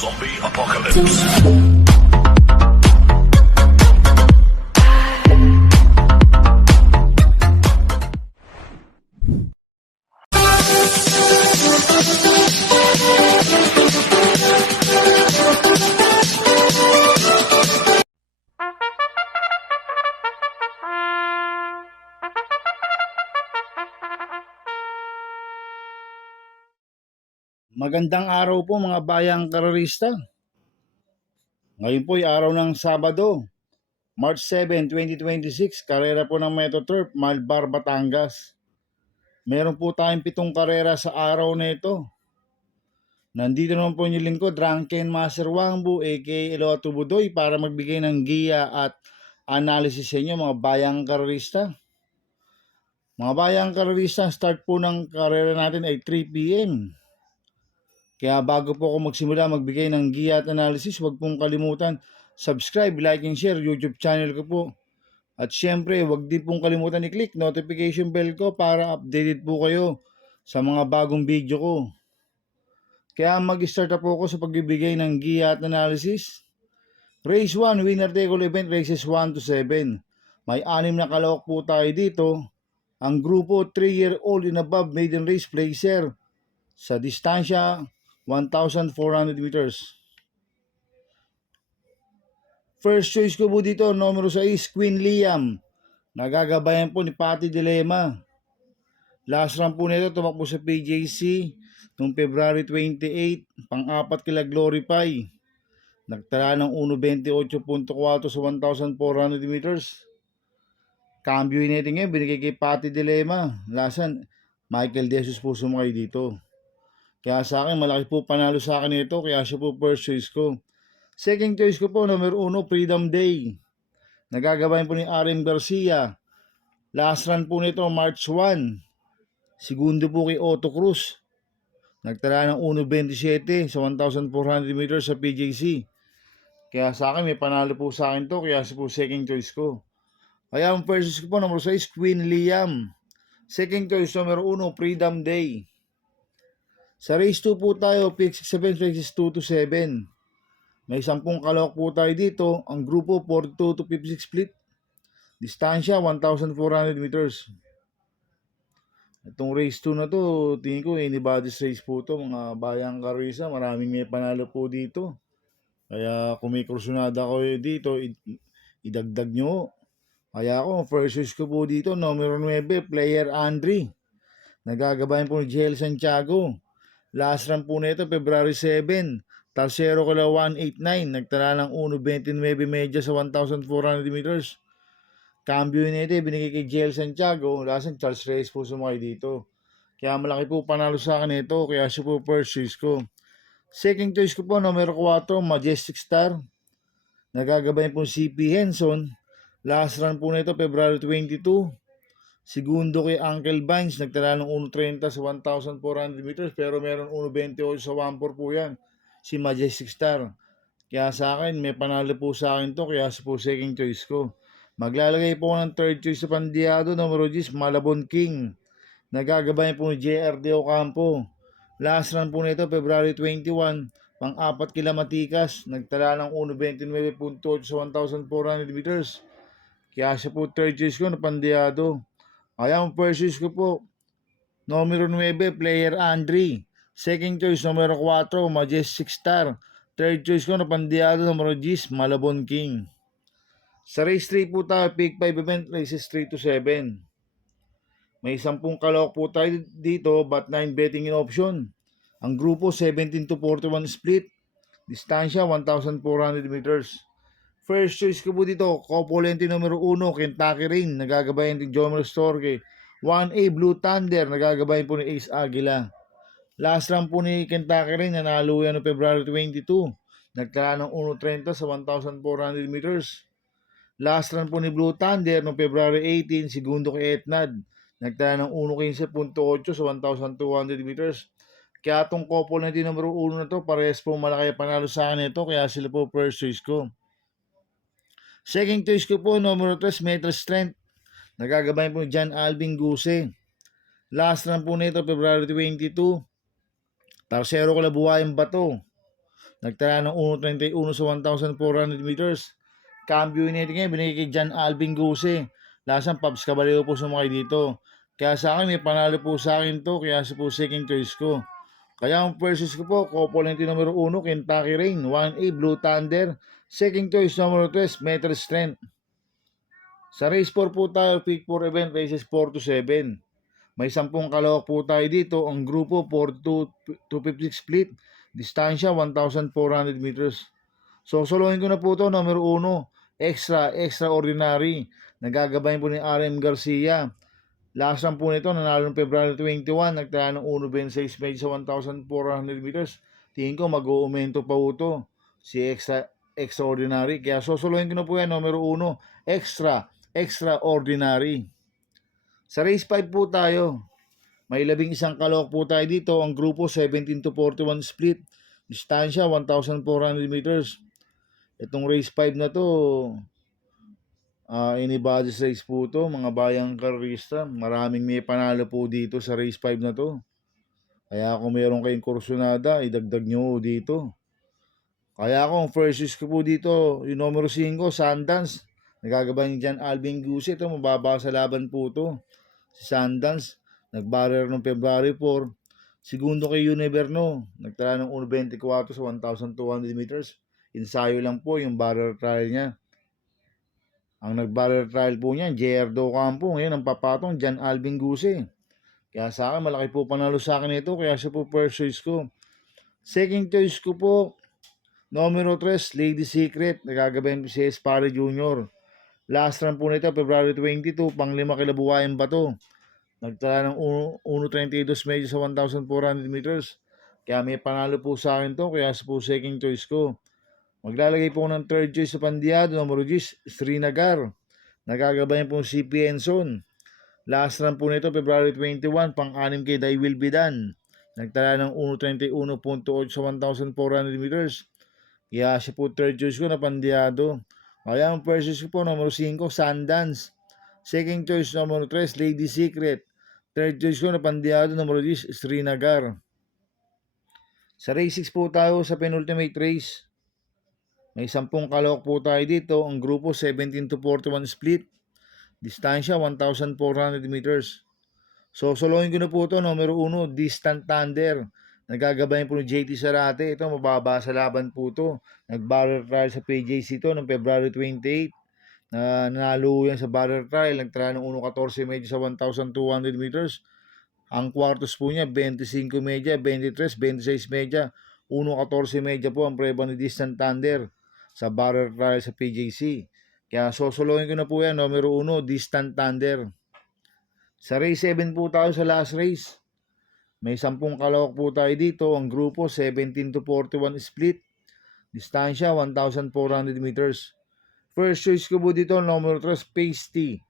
Zombie Apocalypse. Magandang araw po mga bayang karerista. Ngayon po ay araw ng Sabado, March 7, 2026, karera po ng Metroturf, Malbar, Batangas. Meron po tayong 7 karera sa araw na ito. Nandito naman po yung lingkod, Drunken Master Wangbu, aka Eloto Budoy, para magbigay ng giya at analysis sa inyo mga bayang karerista. Mga bayang karerista, start po ng karera natin ay 3 p.m. Kaya bago po ako magsimula magbigay ng giya at analysis, huwag pong kalimutan subscribe, like, and share YouTube channel ko po. At syempre, huwag din pong kalimutan i-click notification bell ko para updated po kayo sa mga bagong video ko. Kaya mag-start na po ako sa pagbibigay ng giya at analysis. Race 1, winner take all event, races 1 to 7. May 6 na kalawak po tayo dito. Ang grupo 3-year-old and above maiden race placer sa distansya 1,400 meters. First choice ko po dito, numero 6, Queen Liam. Nagagabayan po ni Patty Dilema. Last run po nito, tumakbo sa PJC noong February 28, pang-apat kila Glorify. Nagtala ng 1.28.4 sa 1,400 meters. Cambio natin ngayon, binigay kay Patty Dilema. Lasan, Michael De Jesus po sumakay dito. Kaya sa akin, malaki po panalo sa akin ito, kaya siya po first choice ko. Second choice ko po, number 1, Freedom Day. Nagagabayan po ni RM Garcia. Last run po nito, March 1. Segundo po kay Otto Cruz. Nagtala ng 1.27 sa 1,400 meters sa PJC. Kaya sa akin, may panalo po sa akin to, kaya siya po second choice ko. Kaya ang first choice ko po, number 6, Queen Liam. Second choice, number 1, Freedom Day. Sa race 2 po tayo, pick 6-7, races 2 to 7. May 10 kalawak po tayo dito. Ang grupo 42 to 56 split. Distansya 1,400 meters. Itong race 2 na to, tingin ko anybody's race po to, mga bayang karisa. Maraming may panalo po dito. Kaya kung may kursunada ko dito, idagdag nyo. Kaya ako, first choice ko po dito, numero 9, Player Andre. Nagagabayan po ni JL Santiago. Last run po nito, February 7. Tarsero ko lang 189. Nagtala ng 1.29 medya sa 1,400 meters. Cambio nito, binigay kay JL Santiago. Last run, Charles Reyes po sumakay dito. Kaya malaki po panalo sa akin ito. Kaya siya po first choice ko. Second choice ko po, numero 4, Majestic Star. Nagagabayan po CP Henson. Last run po nito, February 22. Segundo kay Uncle Vines, nagtala ng 1.30 sa 1,400 meters, pero meron 1.28 sa 1.4 po yan, si Majestic Star. Kaya sa akin, may panalo po sa akin to, kaya po second choice ko. Maglalagay po ng third choice sa Pandiado, numero 10, Malabon King. Nagagabayan po ni JR De Ocampo. Last run po nito, February 21, pang-4 kila Matikas, nagtala ng 1.29.8 sa 1,400 meters. Kaya siya po third choice ko na Pandiado. Kaya ang first choice ko po, numero 9, Player Andre. Second choice, numero 4, Majestic Star. Third choice ko na Pandiado, numero 10, Malabon King. Sa race 3 po tayo, pick 5 event, races 3 to 7. May 10 kalawak po tayo dito, but 9 betting in option. Ang grupo 17 to 41 split. Distansya 1,400 meters. First choice ko po dito, Copolente numero 1, Kentucky Rain. Nagagabayan ni Jomer Storge. 1A, Blue Thunder. Nagagabayan po ni Ace Aguila. Last run po ni Kentucky Rain, nanalo yan noong February 22. Nagtala ng 1.30 sa 1,400 meters. Last run po ni Blue Thunder noong February 18, segundo kay Etnad. Nagtala ng 1.15.8 sa 1,200 meters. Kaya itong Copolente numero 1 na to, parehas po malaki panalo sa akin ito, kaya sila po first choice ko. Second choice ko po, numero 3, Metro Strength. Nagagabayan po ni John Alvin Guse. Last run po nito, February 22. Tarsero ko Buhayang Bato. Nagtala ng 1.31 sa 1,400 meters. Cambio United ngayon, binigay kay John Alvin Guse. Lasang Pops Caballero po sumakay dito. Kaya sa akin, may panalo po sa akin to. Kaya sa po second choice ko. Kaya ang versus ko po, Copolente numero 1, Kentucky Rain, 1A, Blue Thunder. Second choice numero 3, Metal Strength. Sa race 4 po tayo, pick 4 event, races 4 to 7. May 10 kalawak po tayo dito. Ang grupo, 4-250 split. Distansya, 1,400 meters. So, solohin ko na po ito, numero 1, Extraordinary. Nagagabayan po ni RM Garcia. Last run po nito, nanalo ng February 21, nagtala ng 1.26 medyo sa 1,400 meters. Tingin ko mag-uumento pa po ito, si Extraordinary. Kaya sosolohin ko na po yan, numero 1, Extraordinary. Sa race 5 po tayo. May 11 kalawak po tayo dito. Ang grupo 17-41 split. Distansya 1,400 meters. Itong race 5 na to, anybody's race po to, mga bayang karista. Maraming may panalo po dito sa race 5 na to. Kaya kung meron kayong kursunada, idagdag nyo dito. Kaya kung first use ko po dito, yung numero 5, Sundance. Nagagabayan dyan Alvin Guse. Ito, mababa sa laban po to. Si Sundance, nag-barrier noong February 4. Segundo kay Univerno, nagtala ng 1.24 sa 1,200 meters. Ensayo lang po yung barrier trial niya. Ang nag-barrier trial po niyan, JR Docampo. Ngayon, ang papatong, John Alvin Guse. Kaya sa akin, malaki po panalo sa akin ito. Kaya siya po first choice ko. Second choice ko po, numero 3, Lady Secret. Nagagabayan po si Espare Jr. Last run po nito, February 22, pang-5 kilabuhayan ba to? Nagtala ng 1.32 medyo sa 1,400 meters. Kaya may panalo po sa akin to. Kaya sa po second choice ko. Maglalagay po ng third choice sa Pandiado, numero 10, Srinagar. Nagagabayan po si Pienson. Last run po nito, February 21, pang-6 kay They Will Be Done. Nagtala ng 1.31.8 sa 1,400 meters. Kaya siya po third choice ko na Pandiado. Kaya ang first choice ko po, numero 5, Sundance. Second choice, numero 3, Lady Secret. Third choice ko na Pandiado, numero 10, Srinagar. Sa race 6 po tayo sa penultimate race. May 10 kalawak po tayo dito. Ang grupo 17-41 split. Distansya 1,400 meters. So, solohin ko na po ito. Numero 1, Distant Thunder. Nagagabayan po ni JT Sarate. Ito, mababa sa laban po ito. Nag-barrier trial sa PJC ito noong February 28. Nanalo yan sa barrier trial. Nagtala ng 1.14 medyo sa 1,200 meters. Ang quartos po niya, 25 media, 23, 26 media, 1.14 media po ang preba ni Distant Thunder sa barrier trial sa PJC. Kaya sosolohin ko na po yan, numero 1, Distant Thunder. Sa race 7 po tayo sa last race. May 10 kalawak po tayo dito. Ang grupo 17-41 split. Distansya 1,400 meters. First choice ko po dito, numero 3, Pasty.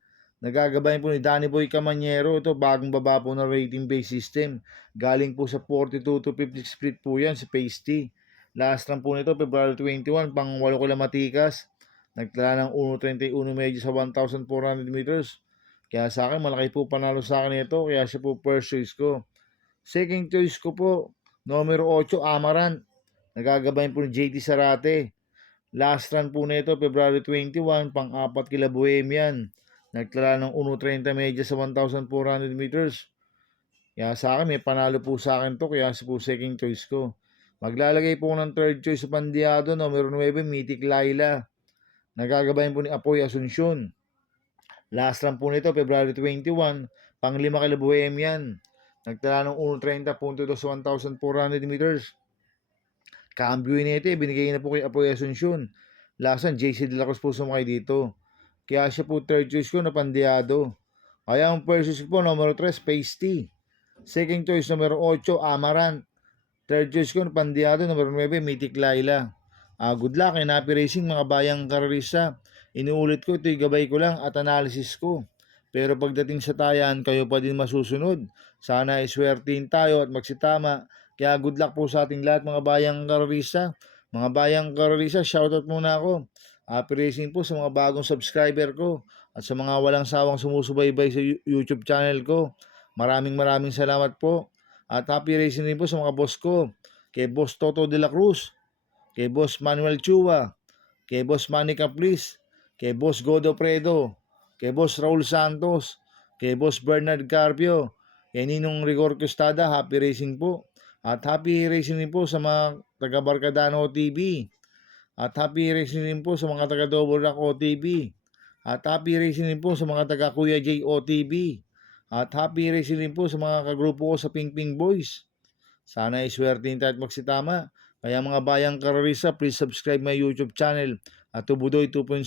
Nagagabayan po ni Danny Boy Camaniero. Ito, bagong baba po na rating-based system. Galing po sa 42-50 split po yan, si Pasty. Last run po nito, February 21, pang 8 kilamatikas. Nagtala ng 1.31 medyo sa 1,400 meters. Kaya sa akin, malaki po panalo sa akin ito. Kaya siya po first choice ko. Second choice ko po, numero 8, Amaranth. Nagagabayan po ni JT Sarate. Last run po nito, February 21, pang 4 kila Bohemian. Nagtala ng 1.30 medya sa 1,400 meters. Kaya sa akin, may panalo po sa akin to. Kaya sa po second choice ko. Maglalagay po ng third choice sa Pandiado, numero 9, Mythic Laila. Nagagabayan po ni Apoy Asuncion. Last run po nito, February 21, pang 5 kila Bohemian. Nagtala ng 1.30.2 sa 1,400 meters. Cambio nito, binigay na po kay Apoy Asuncion. Last run, JC De La Cruz po sumakay dito. Kaya siya po third choice ko na Pandiado. Kaya ang first choice ko po, numero 3, Pasty. Second choice, numero 8, Amaranth. Third choice ko na Pandiado, numero 9, Mythic Laila. Good luck kay Napi Racing, mga bayang karerista. Inuulit ko, ito'y gabay ko lang at analysis ko. Pero pagdating sa tayan, kayo pa din masusunod. Sana iswertihin tayo at magsitama. Kaya good luck po sa ating lahat, mga bayang karerista. Mga bayang karerista, shoutout muna ako. Happy Racing po sa mga bagong subscriber ko at sa mga walang sawang sumusubaybay sa YouTube channel ko. Maraming salamat po. At happy racing din po sa mga boss ko. Kay Boss Toto De La Cruz, kay Boss Manuel Chua, kay Boss Manny Caplis, kay Boss Godo Predo, kay Boss Raul Santos, kay Boss Bernard Carpio, kay Ninong Rigor Costada, happy racing po. At happy racing din po sa mga taga Barcadano TV. At happy racing din po sa mga taga Double Rock OTV. At happy racing din po sa mga taga Kuya J OTV. At happy racing din po sa mga kagrupo ko sa Ping Ping Boys. Sana ay swerte tayo at magsitama. Kaya mga bayang kararisa, please subscribe my YouTube channel at Tubudoy 2.0.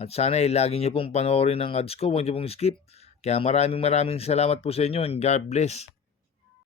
At sana ay lagi niyo pong panoorin ang ads ko, huwag niyo pong skip. Kaya maraming salamat po sa inyo and God bless.